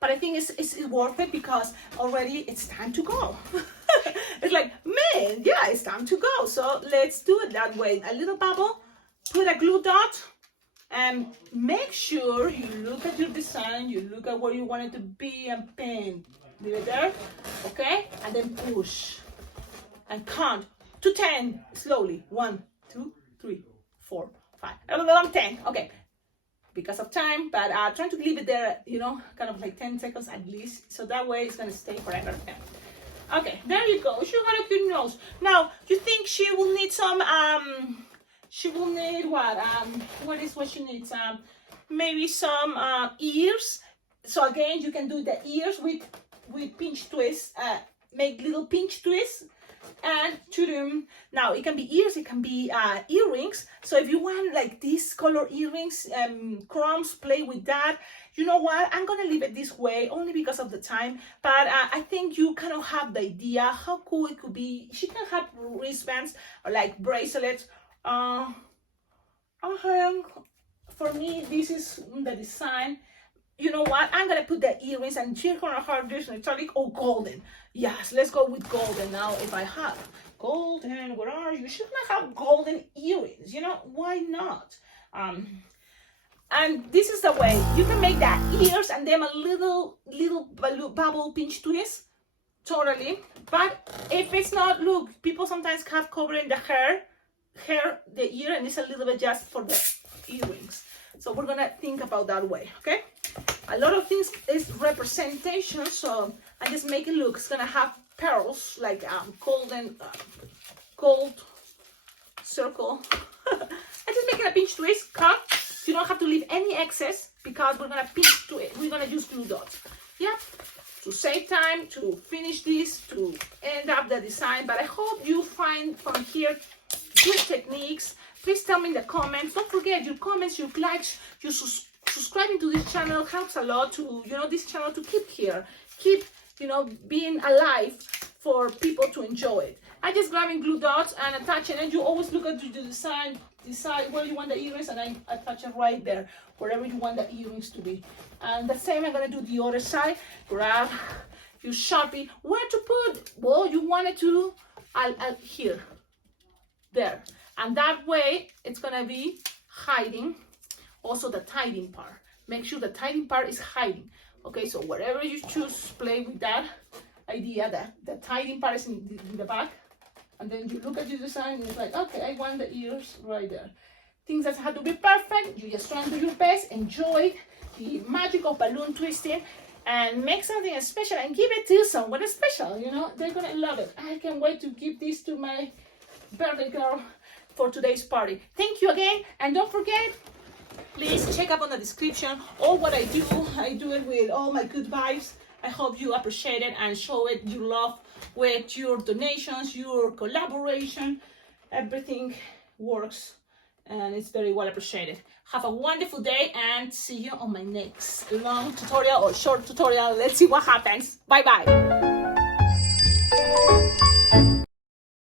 but I think it's worth it because already it's time to go. It's like, man, yeah, it's time to go. So let's do it that way. A little bubble, put a glue dot, and make sure you look at your design, you look at where you want it to be, and pin. Leave it there, okay? And then push. And count to 10 slowly. 1, 2, 3, 4, 5. 10. Okay. Because of time, but trying to leave it there, you know, kind of like 10 seconds at least. So that way it's gonna stay forever. Okay, there you go. She got a cute nose. Now, you think she will need some, she will need what? What is what she needs? Maybe some ears. So again, you can do the ears with pinch twists, make little pinch twists, and to now it can be ears, it can be earrings. So if you want like these color earrings, crumbs, play with that. You know what, I'm gonna leave it this way only because of the time, but I think you kind of have the idea how cool it could be. She can have wristbands or like bracelets. For me, this is the design. You know what? I'm gonna put the earrings, and she's gonna have this metallic or golden. Yes, let's go with golden now. If I have golden, where are you? She's gonna have golden earrings. You know, why not? And this is the way you can make that ears and then a little bubble pinch twist. Totally. But if it's not, look, people sometimes have covering the hair, the ear, and it's a little bit just for the earrings. So we're gonna think about that way, okay? A lot of things is representation, so I just make it look. It's gonna have pearls like golden, gold circle. I just make it a pinch twist, cut, You don't have to leave any excess because we're gonna pinch to it. We're gonna use glue dots. Yeah, to save time, to finish this, to end up the design. But I hope you find from here good techniques. Please tell me in the comments. Don't forget your comments, your likes, your subscribing to this channel helps a lot to, you know, this channel to keep here, keep, you know, being alive for people to enjoy it. I just grabbing glue dots and attach it, and you always look at the design, decide where you want the earrings, and I attach it right there, wherever you want the earrings to be. And the same I'm gonna do the other side. Grab your Sharpie. Where to put? Well, you want it to here, there, and that way it's gonna be hiding. Also the tidying part. Make sure the tidying part is hiding. Okay, so wherever you choose, play with that idea that the tidying part is in the back. And then you look at your design and it's like, okay, I want the ears right there. Things that have to be perfect. You just try and do your best. Enjoy the magic of balloon twisting and make something special and give it to someone special. You know, they're gonna love it. I can't wait to give this to my birthday girl for today's party. Thank you again, and don't forget, please check up on the description all what I do. I do it with all my good vibes. I hope you appreciate it and show it your love with your donations, your collaboration. Everything works and it's very well appreciated. Have a wonderful day and see you on my next long tutorial or short tutorial. Let's see what happens. Bye bye.